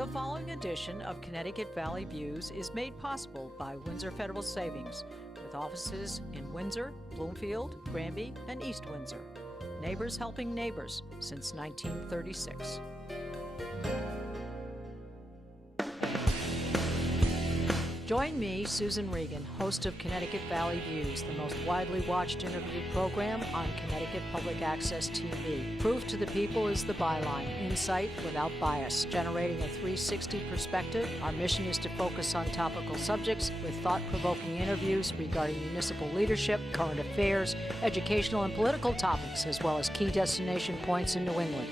The following edition of Connecticut Valley Views is made possible by Windsor Federal Savings, with offices in Windsor, Bloomfield, Granby, and East Windsor. Neighbors helping neighbors since 1936. Join me, Susan Regan, host of Connecticut Valley Views, the most widely watched interview program on Connecticut Public Access TV. Proof to the people is the byline, insight without bias, generating a 360 perspective. Our mission is to focus on topical subjects with thought-provoking interviews regarding municipal leadership, current affairs, educational and political topics, as well as key destination points in New England.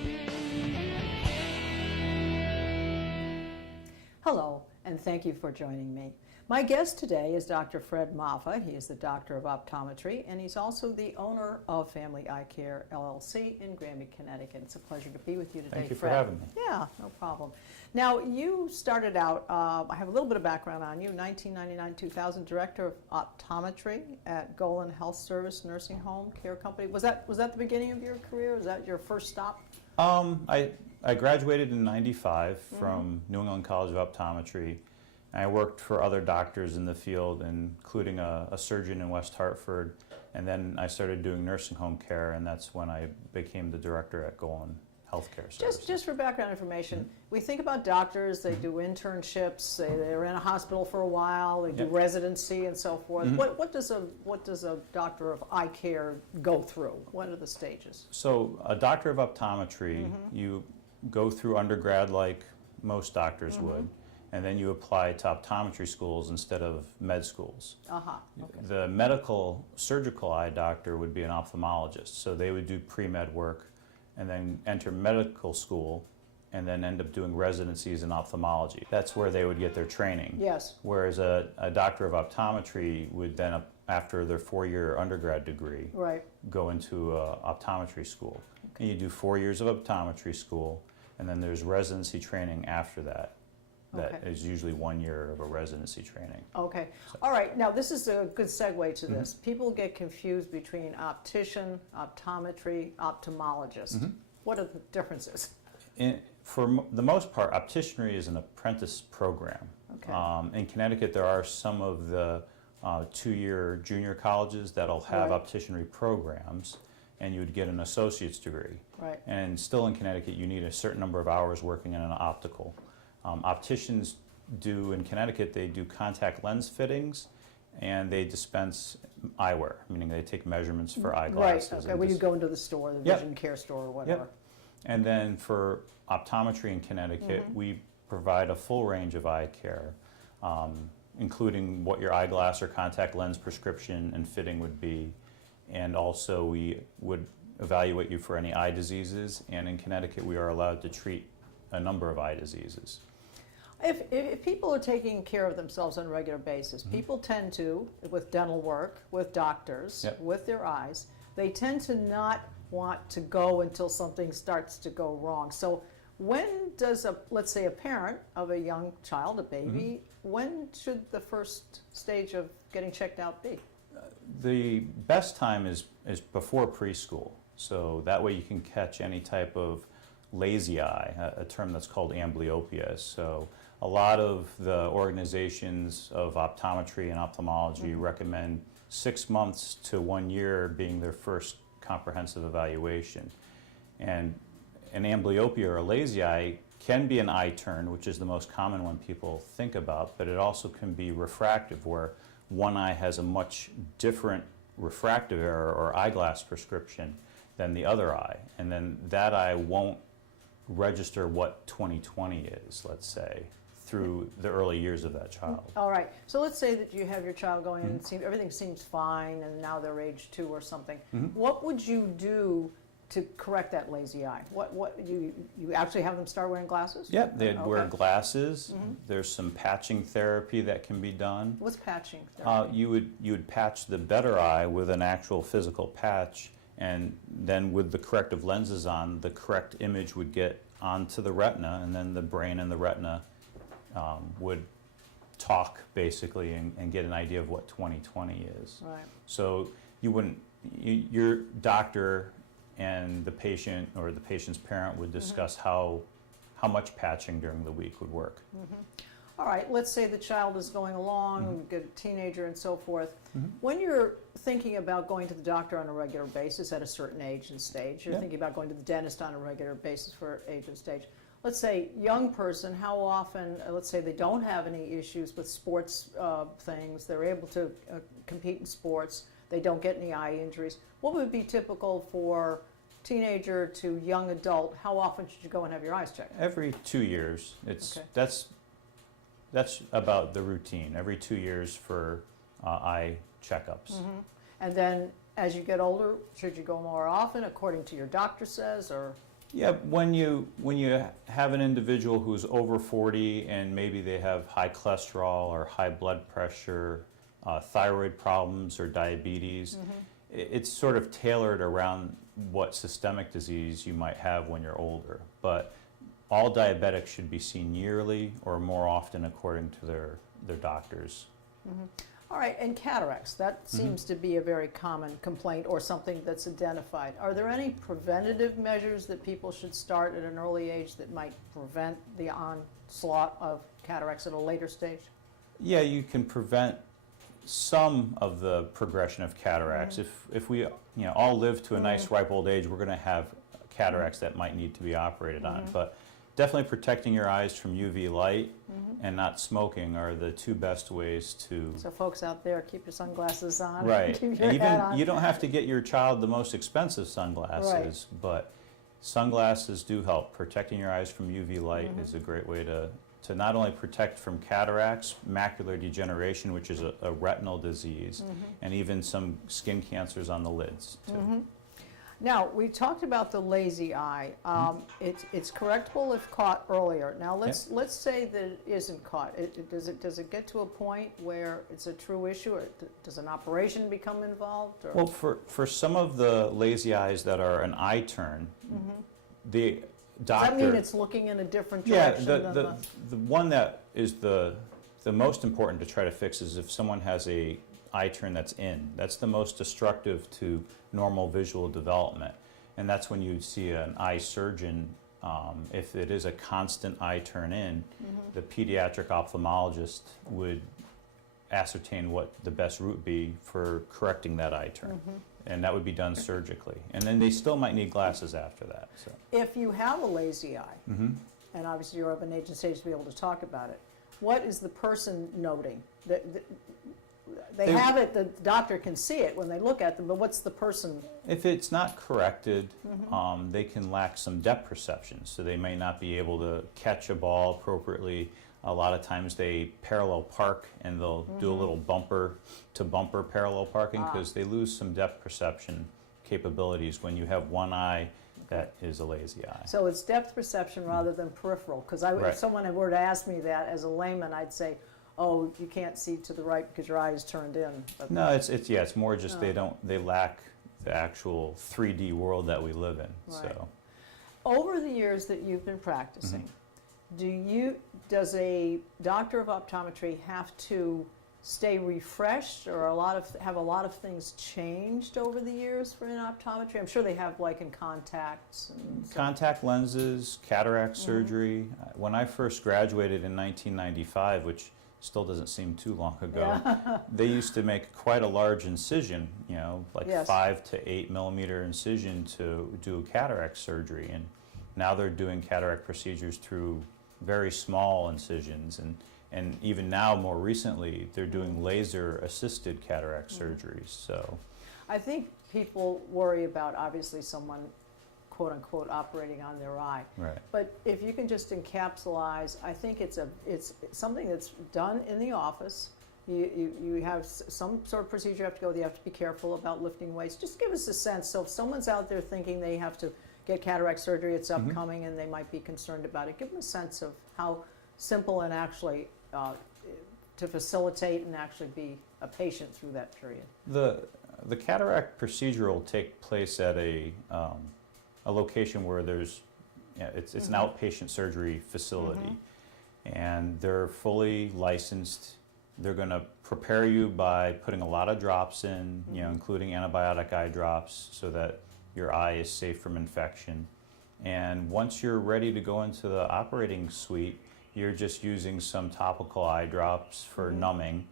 Hello, and thank you for joining me. My guest today is Dr. Fred Moffa. He is the Doctor of Optometry, and he's also the owner of Family Eye Care, LLC in Granby, Connecticut. It's a pleasure to be with you today, Thank you Fred. for having me. Yeah, no problem. Now, you started out, I have a little bit of background on you, 1999-2000, Director of Optometry at Golan Health Service Nursing Home Care Company. Was that the beginning of your career? Was that your first stop? I graduated in '95 from New England College of Optometry. I worked for other doctors in the field, including a surgeon in West Hartford, and then I started doing nursing home care, and that's when I became the director at Golan Healthcare Services. Just for background information, we think about doctors, they do internships, they're in a hospital for a while, they do residency and so forth. What does a doctor of eye care go through? What are the stages? So a doctor of optometry, you go through undergrad like most doctors would, and then you apply to optometry schools instead of med schools. Okay. The medical surgical eye doctor would be an ophthalmologist, so they would do pre-med work and then enter medical school and then end up doing residencies in ophthalmology. That's where they would get their training. Yes. Whereas a doctor of optometry would then, after their 4-year undergrad degree, go into optometry school. And you do 4 years of optometry school, and then there's residency training after that. That is usually 1 year of a residency training. Okay. So. All right. Now, this is a good segue to this. People get confused between optician, optometry, ophthalmologist. What are the differences? For the most part, opticianry is an apprentice program. In Connecticut, there are some of the 2-year junior colleges that'll have opticianry programs, and you would get an associate's degree. And still in Connecticut, you need a certain number of hours working in an optical. Opticians do, in Connecticut, they do contact lens fittings, and they dispense eyewear, meaning they take measurements for eyeglasses. Right, okay, when you go into the store, the vision care store or whatever. And then for optometry in Connecticut, we provide a full range of eye care, including what your eyeglass or contact lens prescription and fitting would be. And also we would evaluate you for any eye diseases, and in Connecticut we are allowed to treat a number of eye diseases. If people are taking care of themselves on a regular basis, people tend to, with dental work, with doctors, with their eyes, they tend to not want to go until something starts to go wrong. So when does, let's say a parent of a young child, a baby, when should the first stage of getting checked out be? The best time is before preschool. So that way you can catch any type of lazy eye, a term that's called amblyopia. So a lot of the organizations of optometry and ophthalmology recommend 6 months to 1 year being their first comprehensive evaluation. And an amblyopia or a lazy eye can be an eye turn, which is the most common one people think about, but it also can be refractive, where one eye has a much different refractive error or eyeglass prescription than the other eye. And then that eye won't register what 20/20 is, let's say, through the early years of that child. All right. So let's say that you have your child going in and everything seems fine, and now they're age 2 or something. What would you do to correct that lazy eye? What you actually have them start wearing glasses? Yeah, they'd wear glasses. There's some patching therapy that can be done. What's patching therapy? You would patch the better eye with an actual physical patch, and then with the corrective lenses on, the correct image would get onto the retina, and then the brain and the retina would talk basically and get an idea of what 20/20 is. Right. So your doctor and the patient or the patient's parent would discuss how how much patching during the week would work. All right, let's say the child is going along, get a teenager and so forth. When you're thinking about going to the doctor on a regular basis at a certain age and stage, you're thinking about going to the dentist on a regular basis for age and stage. Let's say young person, how often, let's say they don't have any issues with sports things, they're able to compete in sports, they don't get any eye injuries. What would be typical for teenager to young adult? How often should you go and have your eyes checked? Every 2 years. That's about the routine. Every 2 years for eye checkups. And then as you get older, should you go more often according to your doctor says, or? Yeah, when you have an individual who's over 40 and maybe they have high cholesterol or high blood pressure, thyroid problems or diabetes, it's sort of tailored around what systemic disease you might have when you're older. But all diabetics should be seen yearly or more often according to their doctors. All right, and cataracts, that seems to be a very common complaint or something that's identified. Are there any preventative measures that people should start at an early age that might prevent the onslaught of cataracts at a later stage? Yeah, you can prevent some of the progression of cataracts. If we all live to a nice ripe old age, we're going to have cataracts that might need to be operated on. But definitely protecting your eyes from UV light and not smoking are the two best ways to... So folks out there, keep your sunglasses on. Right. Keep your And hat on. you don't have to get your child the most expensive sunglasses, but sunglasses do help. Protecting your eyes from UV light is a great way to not only protect from cataracts, macular degeneration, which is a retinal disease, and even some skin cancers on the lids, too. Now, we talked about the lazy eye. It's correctable if caught earlier. Now, let's say that it isn't caught. Does it get to a point where it's a true issue, or does an operation become involved? Or? Well, for some of the lazy eyes that are an eye turn, the doctor... Does that mean it's looking in a different direction? Yeah, the one that is the most important to try to fix is if someone has a eye turn that's in. That's the most destructive to normal visual development. And that's when you'd see an eye surgeon, if it is a constant eye turn in, the pediatric ophthalmologist would ascertain what the best route be for correcting that eye turn. And that would be done surgically. And then they still might need glasses after that. So. If you have a lazy eye, and obviously you're of an age and stage to be able to talk about it, what is the person noting? They have it, the doctor can see it when they look at them, but what's the person? If it's not corrected, they can lack some depth perception, so they may not be able to catch a ball appropriately. A lot of times they parallel park and they'll do a little bumper to bumper parallel parking because they lose some depth perception capabilities when you have one eye that is a lazy eye. So it's depth perception rather than peripheral, because if someone were to ask me that as a layman, I'd say, oh, you can't see to the right because your eye is turned in. But no, it's more just they lack the actual 3D world that we live in. Right. So, over the years that you've been practicing, does a doctor of optometry have to stay refreshed, or have a lot of things changed over the years for in optometry? I'm sure they have, like in contacts. And contact lenses, cataract surgery. When I first graduated in 1995, which still doesn't seem too long ago, they used to make quite a large incision, like 5 to 8 millimeter incision to do cataract surgery. And now they're doing cataract procedures through very small incisions. And even now, more recently, they're doing laser-assisted cataract surgeries. So, I think people worry about, obviously, someone quote-unquote operating on their eye. Right. But if you can just encapsulize, I think it's something that's done in the office. You have some sort of procedure you have to go. You have to be careful about lifting weights. Just give us a sense. So if someone's out there thinking they have to get cataract surgery, it's upcoming, and they might be concerned about it, give them a sense of how simple and actually to facilitate and actually be a patient through that period. The cataract procedure will take place at a location where there's, it's an outpatient surgery facility, and they're fully licensed. They're going to prepare you by putting a lot of drops in, including antibiotic eye drops, so that your eye is safe from infection. And once you're ready to go into the operating suite, you're just using some topical eye drops for numbing,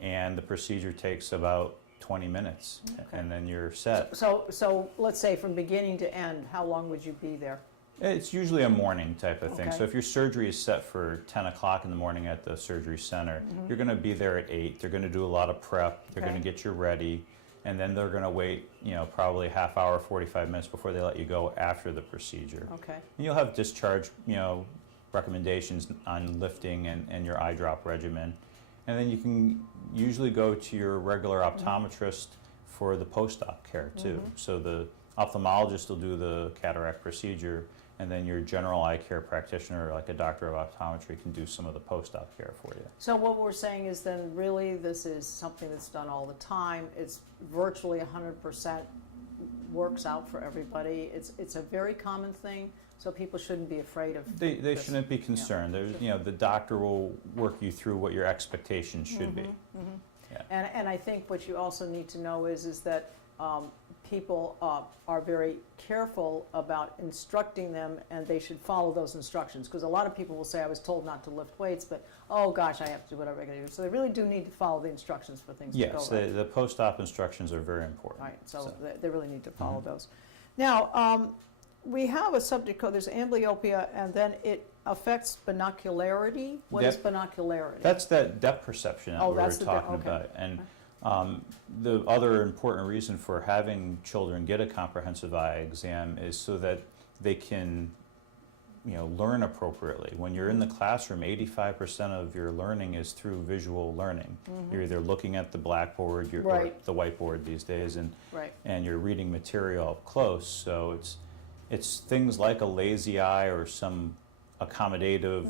and the procedure takes about 20 minutes, and then you're set. So let's say from beginning to end, how long would you be there? It's usually a morning type of thing. Okay. So if your surgery is set for 10 o'clock in the morning at the surgery center, you're going to be there at 8. They're going to do a lot of prep. They're going to get you ready. And then they're going to wait, probably half hour, 45 minutes before they let you go after the procedure. Okay. And you'll have discharge, recommendations on lifting and your eye drop regimen. And then you can usually go to your regular optometrist for the post-op care too. So the ophthalmologist will do the cataract procedure, and then your general eye care practitioner, like a doctor of optometry, can do some of the post-op care for you. So what we're saying is then really this is something that's done all the time. It's virtually 100% works out for everybody. It's a very common thing, so people shouldn't be afraid of They this. shouldn't be concerned. There's, the doctor will work you through what your expectations should be. Yeah. And I think what you also need to know is that people are very careful about instructing them, and they should follow those instructions, because a lot of people will say, I was told not to lift weights, but oh gosh, I have to do whatever I got to do. So they really do need to follow the instructions for things to go Yes, right. the post-op instructions are very important. Right, so they really need to follow those. Now, we have a subject called, there's amblyopia, and then it affects binocularity. What is binocularity? That's that depth perception that we were that's the talking okay. about. And the other important reason for having children get a comprehensive eye exam is so that they can, learn appropriately. When you're in the classroom, 85% of your learning is through visual learning. You're either looking at the blackboard, or the whiteboard these days, and you're reading material up close. So it's things like a lazy eye or some accommodative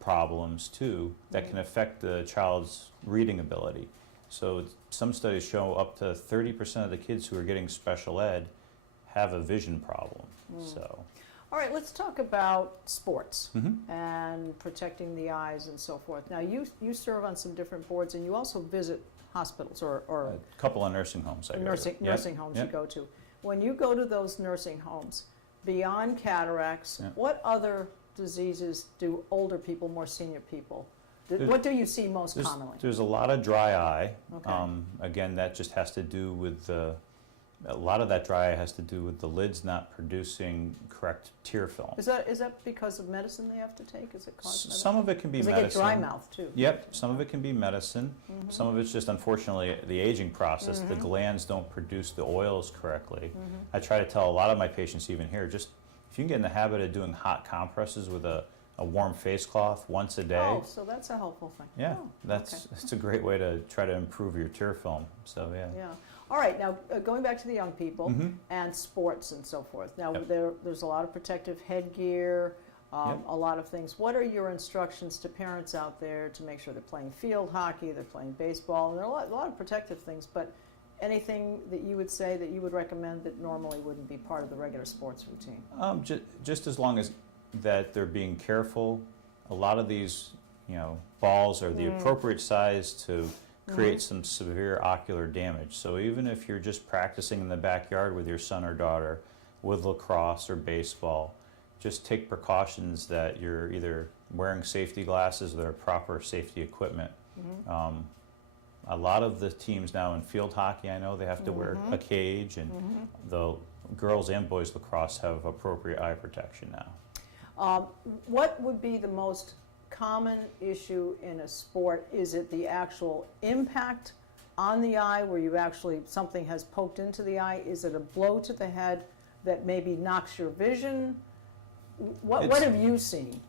problems too that can affect the child's reading ability. So some studies show up to 30% of the kids who are getting special ed have a vision problem. So, all right, let's talk about sports and protecting the eyes and so forth. Now, you serve on some different boards, and you also visit hospitals or a couple of nursing homes. nursing homes you go to. When you go to those nursing homes, beyond cataracts, what other diseases do older people, more senior people? What do you see most commonly? There's a lot of dry eye. Okay. Again, that just has to do with a lot of that dry eye has to do with the lids not producing correct tear film. Is that because of medicine they have to take? Is it caused Some of it can be medicine. They get dry mouth too. Yep, some of it can be medicine. Some of it's just, unfortunately, the aging process. The glands don't produce the oils correctly. I try to tell a lot of my patients, even here, just if you can get in the habit of doing hot compresses with a warm face cloth once a day. Oh, so that's a helpful thing. Yeah, okay. It's a great way to try to improve your tear film. So yeah. Yeah. All right. Now going back to the young people and sports and so forth. Now there's a lot of protective headgear, a lot of things. What are your instructions to parents out there to make sure they're playing field hockey, they're playing baseball, and there are a lot of protective things, but anything that you would say that you would recommend that normally wouldn't be part of the regular sports routine? Just as long as that they're being careful. A lot of these, balls are the appropriate size to create some severe ocular damage. So even if you're just practicing in the backyard with your son or daughter with lacrosse or baseball, just take precautions that you're either wearing safety glasses or proper safety equipment. A lot of the teams now in field hockey, I know they have to wear a cage, and the girls and boys lacrosse have appropriate eye protection now. What would be the most common issue in a sport? Is it the actual impact on the eye where you actually, something has poked into the eye? Is it a blow to the head that maybe knocks your vision? What have you seen?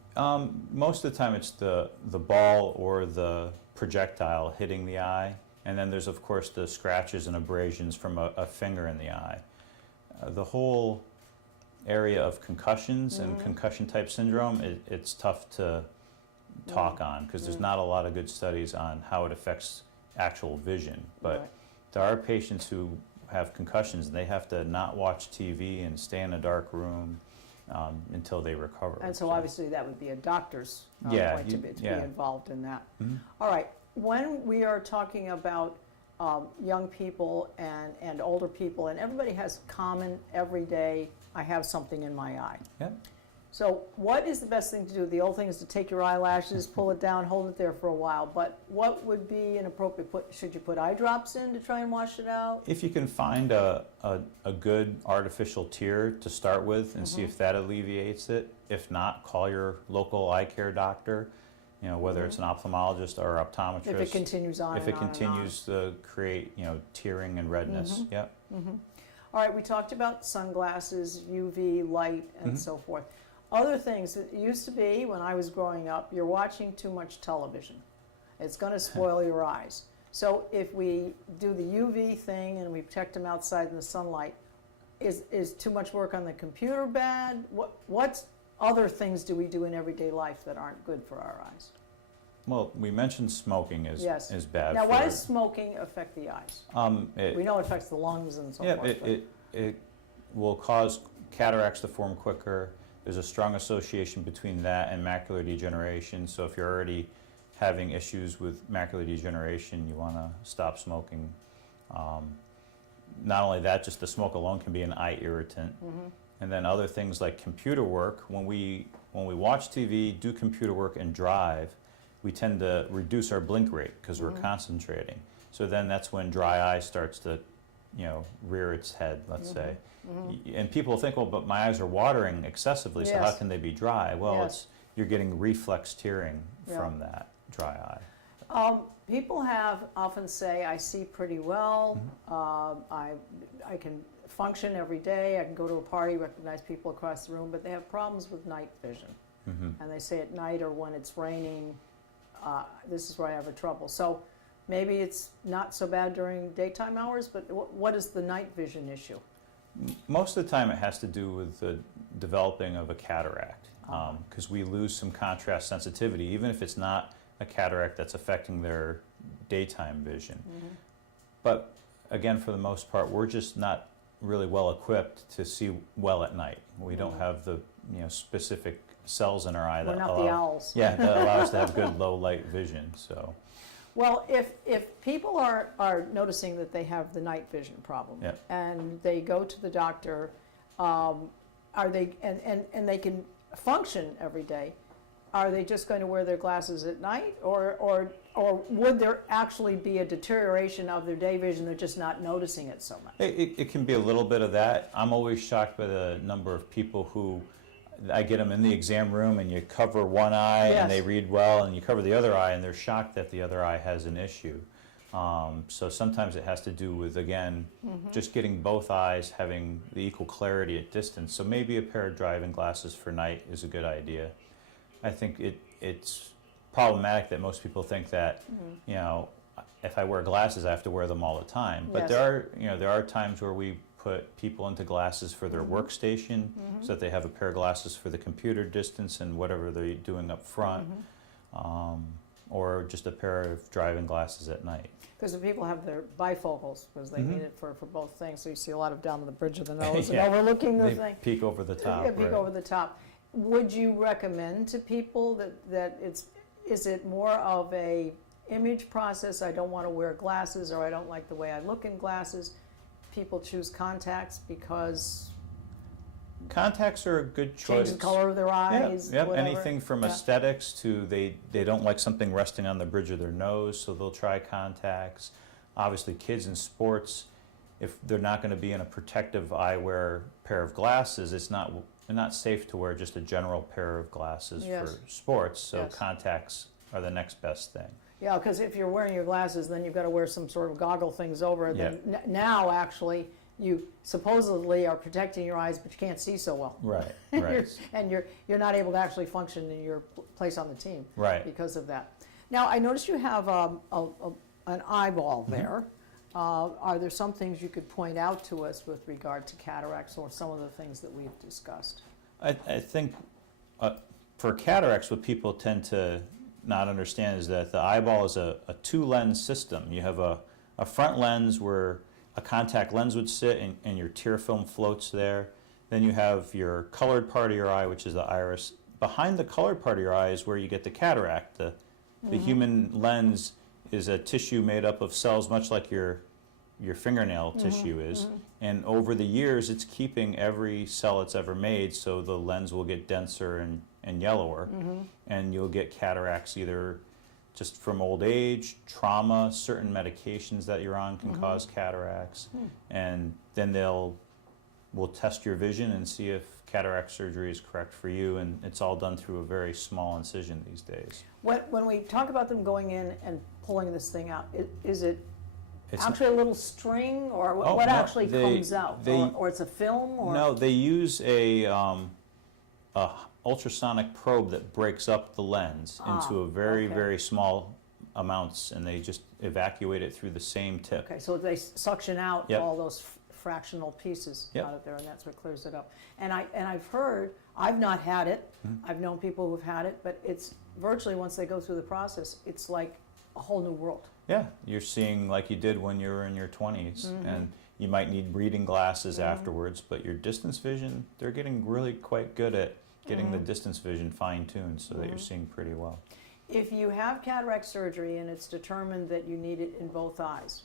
Most of the time it's the ball or the projectile hitting the eye, and then there's of course the scratches and abrasions from a finger in the eye. The whole area of concussions and concussion type syndrome, it's tough to talk on because there's not a lot of good studies on how it affects actual vision. But there are patients who have concussions and they have to not watch TV and stay in a dark room until they recover. And so obviously that would be a doctor's point to be involved in that. All right, when we are talking about young people and older people, and everybody has common everyday I have something in my eye. Yep. So what is the best thing to do? The old thing is to take your eyelashes, pull it down, hold it there for a while. But what would be an appropriate should you put eye drops in to try and wash it out? If you can find a good artificial tear to start with and see if that alleviates it. If not, call your local eye care doctor, whether it's an ophthalmologist or optometrist. If it continues on If and it on and continues to create, tearing and redness. Yep. All right, we talked about sunglasses, UV light, and so forth. Other things, it used to be when I was growing up, you're watching too much television. It's going to spoil your eyes. So if we do the UV thing and we protect them outside in the sunlight, is too much work on the computer bad? What other things do we do in everyday life that aren't good for our eyes? Well, we mentioned smoking is bad. Now, why does smoking affect the eyes? We know it affects the lungs and so forth. It will cause cataracts to form quicker. There's a strong association between that and macular degeneration. So if you're already having issues with macular degeneration, you want to stop smoking. Not only that, just the smoke alone can be an eye irritant. And then other things like computer work. When we watch TV, do computer work, and drive, we tend to reduce our blink rate because we're concentrating. So then that's when dry eye starts to, rear its head, let's say. And people think, well, but my eyes are watering excessively, so how can they be dry? Well, you're getting reflex tearing from that dry eye. People often say, I see pretty well, I can function every day, I can go to a party, recognize people across the room, but they have problems with night vision. And they say at night or when it's raining, this is where I have a trouble. So maybe it's not so bad during daytime hours, but what is the night vision issue? Most of the time it has to do with the developing of a cataract, because we lose some contrast sensitivity, even if it's not a cataract that's affecting their daytime vision. But again, for the most part, we're just not really well equipped to see well at night. We don't have the specific cells in our eye We're that not the owls. that allow us to have good low light vision. So. Well, if people are noticing that they have the night vision problem, and they go to the doctor, are they and they can function every day, are they just going to wear their glasses at night, or would there actually be a deterioration of their day vision? They're just not noticing it so much. It can be a little bit of that. I'm always shocked by the number of people who I get them in the exam room and you cover one eye and they read well, and you cover the other eye and they're shocked that the other eye has an issue. So sometimes it has to do with, again, just getting both eyes having the equal clarity at distance. So maybe a pair of driving glasses for night is a good idea. I think it's problematic that most people think that, if I wear glasses, I have to wear them all the time. But there are times where we put people into glasses for their workstation, so that they have a pair of glasses for the computer distance and whatever they're doing up front, or just a pair of driving glasses at night. Because the people have their bifocals, because they need it for both things. So you see a lot of down the bridge of the nose and overlooking the thing. Peek over the top. Yeah, peek over the top. Would you recommend to people that is it more of a image process? I don't want to wear glasses, or I don't like the way I look in glasses. People choose contacts because contacts are a good choice. Change the color of their eyes. Whatever. Anything from aesthetics to they don't like something resting on the bridge of their nose, so they'll try contacts. Obviously, kids in sports, if they're not going to be in a protective eyewear pair of glasses, it's not safe to wear just a general pair of glasses for sports. So contacts are the next best thing. Yeah, because if you're wearing your glasses, then you've got to wear some sort of goggle things over it. Then now, actually, you supposedly are protecting your eyes, but you can't see so well. Right. And you're not able to actually function in your place on the team because of that. Now, I noticed you have an eyeball there. Are there some things you could point out to us with regard to cataracts or some of the things that we've discussed? I think for cataracts, what people tend to not understand is that the eyeball is a two-lens system. You have a front lens where a contact lens would sit and your tear film floats there. Then you have your colored part of your eye, which is the iris. Behind the colored part of your eye is where you get the cataract. The human lens is a tissue made up of cells much like your your fingernail tissue is. And over the years, it's keeping every cell it's ever made, so the lens will get denser and yellower. And you'll get cataracts either just from old age, trauma, certain medications that you're on can cause cataracts. And then we'll test your vision and see if cataract surgery is correct for you, and it's all done through a very small incision these days. When we talk about them going in and pulling this thing out, is it It's actually a little string, or what, Oh, what no, actually they- comes out? Or it's a film? Or? No, they use a ultrasonic probe that breaks up the lens into a very, okay. very small amounts, and they just evacuate it through the same tip. Okay, so they suction out Yep. all those fractional pieces Yep. out of there, and that's what clears it up. And I've heard, I've not had it, I've known people who've had it, but it's virtually, once they go through the process, it's like a whole new world. Yeah, you're seeing like you did when you were in your 20s, and you might need reading glasses afterwards, but your distance vision, they're getting really quite good at getting the distance vision fine-tuned so that you're seeing pretty well. If you have cataract surgery and it's determined that you need it in both eyes,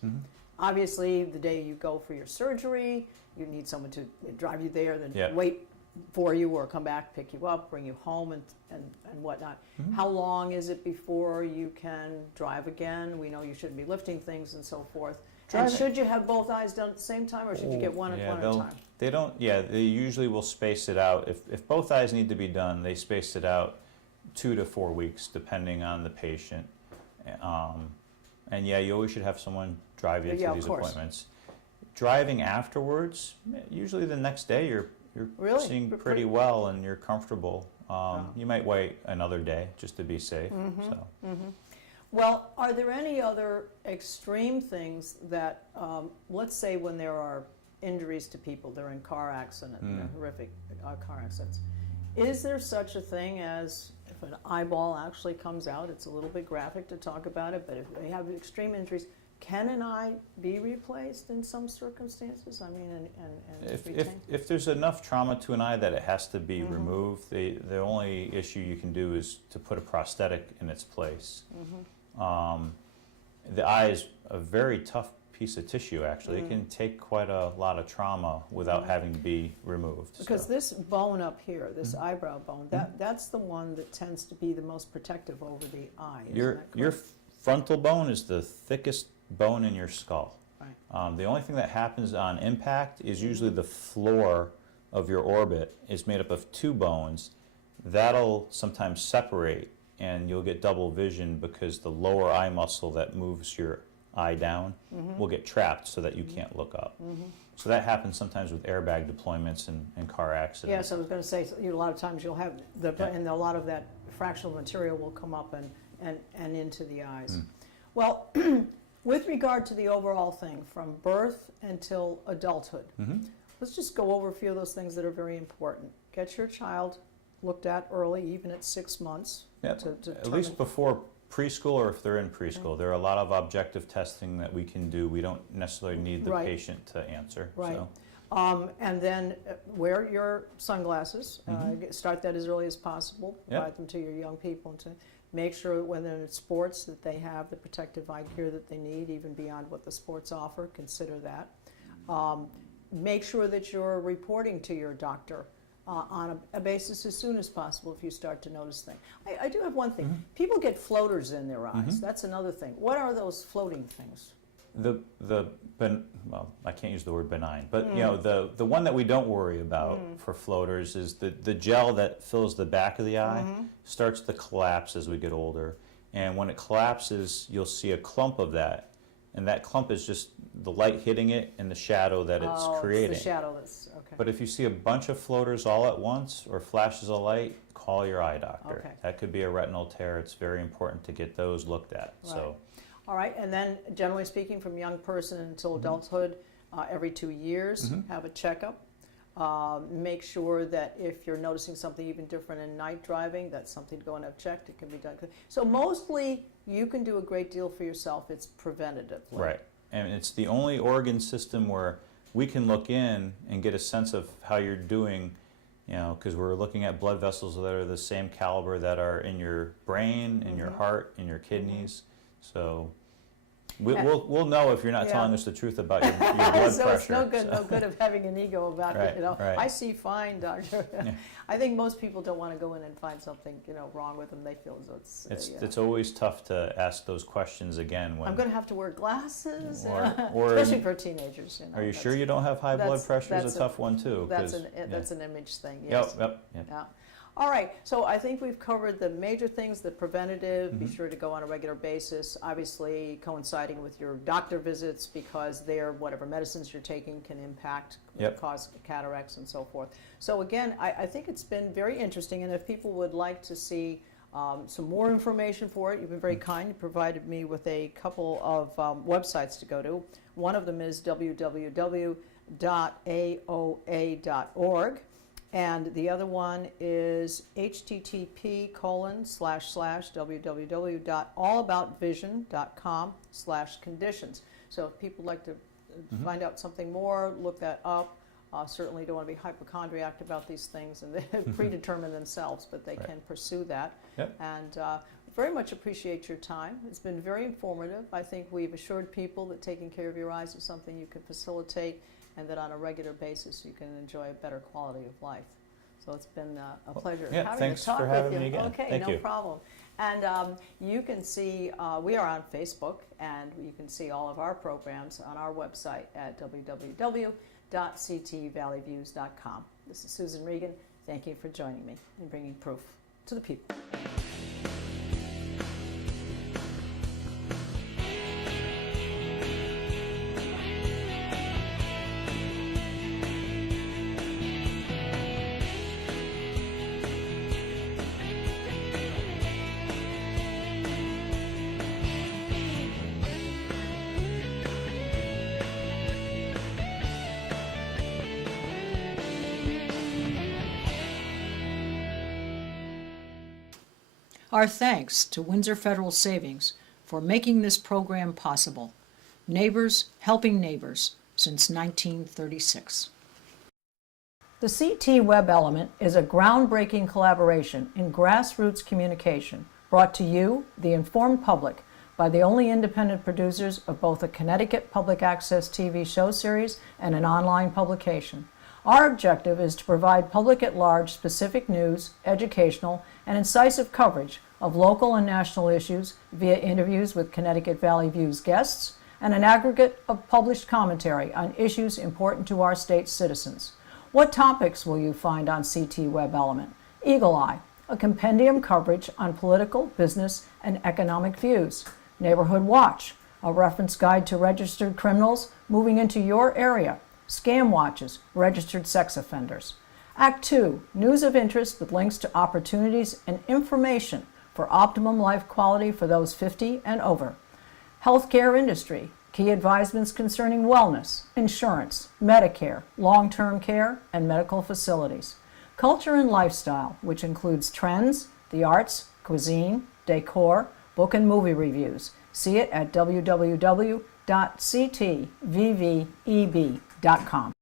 obviously the day you go for your surgery, you need someone to drive you there, then Yeah. wait for you or come back, pick you up, bring you home and whatnot. How long is it before you can drive again? We know you shouldn't be lifting things and so forth. And Driving- should you have both eyes done at the same time, or should you get one at a time? They don't, they usually will space it out. If both eyes need to be done, they space it out 2 to 4 weeks, depending on the patient. And yeah, you always should have someone drive you Yeah, to of these course. appointments. Driving afterwards, usually the next day you're Really? seeing Pretty- pretty well and you're comfortable. You might wait another day just to be safe. So. Well, are there any other extreme things that, let's say when there are injuries to people, they're in car accident, horrific car accidents, is there such a thing as if an eyeball actually comes out? It's a little bit graphic to talk about it, but if they have extreme injuries, can an eye be replaced in some circumstances? I mean, and retained? If there's enough trauma to an eye that it has to be removed, the only issue you can do is to put a prosthetic in its place. The eye is a very tough piece of tissue, actually. It can take quite a lot of trauma without having to be removed. Because so. this bone up here, this eyebrow bone, that's the one that tends to be the most protective over the eye. Isn't that Your correct? frontal bone is the thickest bone in your skull. Right. The only thing that happens on impact is usually the floor of your orbit is made up of 2 bones. That'll sometimes separate, and you'll get double vision because the lower eye muscle that moves your eye down will get trapped so that you can't look up. So that happens sometimes with airbag deployments and car accidents. Yes, I was going to say, a lot of times you'll have, and a lot of that fractional material will come up and into the eyes. Well, with regard to the overall thing, from birth until adulthood, let's just go over a few of those things that are very important. Get your child looked at early, even at 6 months. Yeah, at least before preschool, or if they're in preschool. There are a lot of objective testing that we can do. We don't necessarily need the Right. patient to answer. Right. So. And then wear your sunglasses. Start that as early as possible. Yep. Provide them to your young people. To make sure that when they're in sports that they have the protective eye gear that they need, even beyond what the sports offer. Consider that. Make sure that you're reporting to your doctor on a basis as soon as possible if you start to notice things. I do have one thing. People get floaters in their eyes. That's another thing. What are those floating things? Well, I can't use the word benign, but you know, the one that we don't worry about for floaters is the gel that fills the back of the eye starts to collapse as we get older, and when it collapses, you'll see a clump of that, and that clump is just the light hitting it and the shadow that it's creating. It's the shadow that's okay. But if you see a bunch of floaters all at once or flashes of light, call your eye doctor. Okay. That could be a retinal tear. It's very important to get those looked at. Right. So. All right, and then generally speaking, from young person until adulthood, every 2 years, have a checkup. Make sure that if you're noticing something even different in night driving, that's something to go and have checked. It can be done. So mostly, you can do a great deal for yourself. It's preventative. Right, and it's the only organ system where we can look in and get a sense of how you're doing, you know, because we're looking at blood vessels that are the same caliber that are in your brain, in your heart, in your kidneys. So We'll know if you're not telling us the truth about your blood so pressure. It's no good of having an ego about it. Right. I see fine, doctor. I think most people don't want to go in and find something wrong with them. They feel as though it's always tough to ask those questions again when I'm going to have to wear glasses, or especially for teenagers. Are you sure you don't have high blood pressure? Is a tough one too. That's an image thing. Yes. Yep. Yeah. All right, so I think we've covered the major things, the preventative, be sure to go on a regular basis, obviously coinciding with your doctor visits because whatever medicines you're taking can impact, cause cataracts and so forth. So again, I think it's been very interesting, and if people would like to see some more information for it, you've been very kind. You provided me with a couple of websites to go to. One of them is www.aoa.org. And the other one is http://www.allaboutvision.com/conditions. So if people like to find out something more, look that up. Certainly don't want to be hypochondriac about these things and predetermine themselves, but they can pursue that. And very much appreciate your time. It's been very informative. I think we've assured people that taking care of your eyes is something you can facilitate, and that on a regular basis you can enjoy a better quality of life. So it's been a pleasure having thanks to talk for with having you. me again. Okay, Thank no you. problem. And you can see, we are on Facebook, and you can see all of our programs on our website at www.ctvalleyviews.com. This is Susan Regan. Thank you for joining me and bringing proof to the people. Our thanks to Windsor Federal Savings for making this program possible. Neighbors helping neighbors since 1936. The CT Web Element is a groundbreaking collaboration in grassroots communication brought to you, the informed public, by the only independent producers of both a Connecticut public access TV show series and an online publication. Our objective is to provide public at large specific news, educational, and incisive coverage of local and national issues via interviews with Connecticut Valley Views guests and an aggregate of published commentary on issues important to our state's citizens. What topics will you find on CT Web Element? Eagle Eye, a compendium coverage on political, business, and economic views. Neighborhood Watch, a reference guide to registered criminals moving into your area. Scam Watches, registered sex offenders. Act 2, news of interest with links to opportunities and information for optimum life quality for those 50 and over. Healthcare industry, key advisements concerning wellness, insurance, Medicare, long-term care, and medical facilities. Culture and lifestyle, which includes trends, the arts, cuisine, decor, book and movie reviews. See it at www.ctvveb.com.